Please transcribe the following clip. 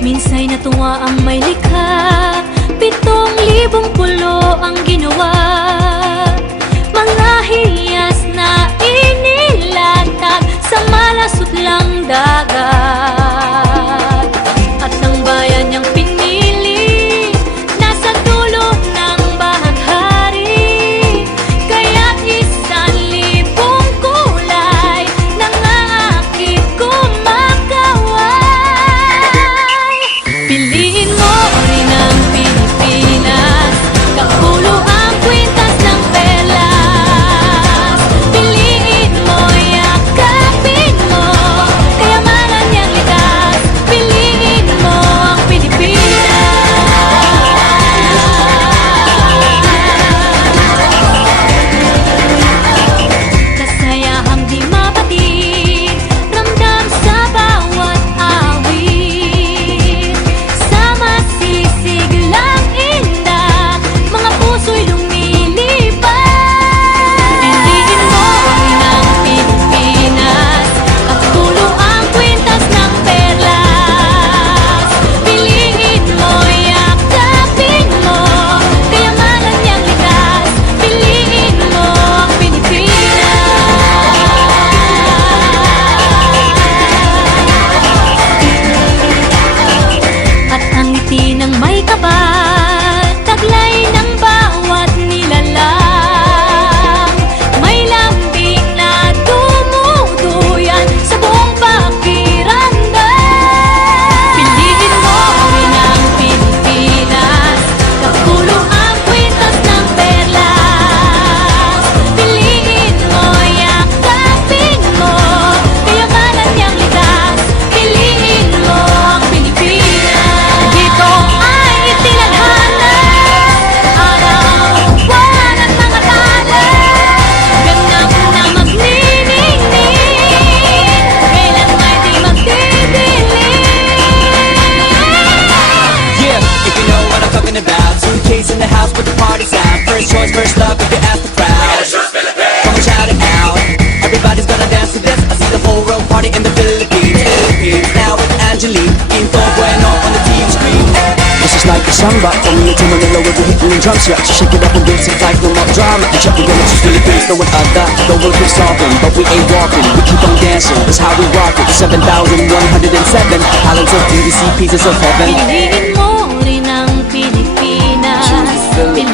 Minsa'y natuwa ang may likha, 7,000 pulo ang ginawa. Mga hiyas na inilatag sa malasot lang dagat. At ang bayan niyang pinili nasa dulo ng bahaghari. Kaya't 1,000 kulay nangaakit kumakaway. Piliin mo rin ang Pilipinas, kapulo ang kwintas ng perlas. Piliin mo, yakapin mo, kayamanan niyang likas. Piliin mo ang Pilipinas. Kasayahang di mapatid, ramdam sa bawat awit. Sama silisig lang inda, mga puso'y lumilipad. Piliin mo rin ang Pilipinas, kapulo ang kwintas ng perlas. Piliin mo, yakapin mo, kayamanan niyang likas. Piliin mo ang Pilipinas. At ang ngiti ng may kapal, taglay ng bawat nilalang. May lambing na dumuduyan sa buong pakiramdam. Piliin mo rin ang Pilipinas, kapulo ang kwintas ng perlas. Piliin mo, yakapin mo, kayamanan niyang likas. Piliin mo ang Pilipinas. Dito ay itinadhana, araw-buwan at mga tala. Ganap na magniningning, kailan may di magdidilim. Yeah, if you know what I'm talking about. Suitcase in the house, but the party's out. First choice, first love, if you ask the crowd. Come on, shout it out. Everybody's gonna dance to this. I see the whole world party in the Philippines. Now with Angelique, Quinto Bueno on the TV screen. This is like a samba, from here to Manila with the hitting and drum set. So shake it up and dance it like no more drama. And check the to Philippines, no one other. The world keeps talking, but we ain't walking. We keep on dancing, that's how we rock it. 7,107 islands of beauty, see pieces of heaven. Piliin mo rin ang Pilipinas. Choose the Piliin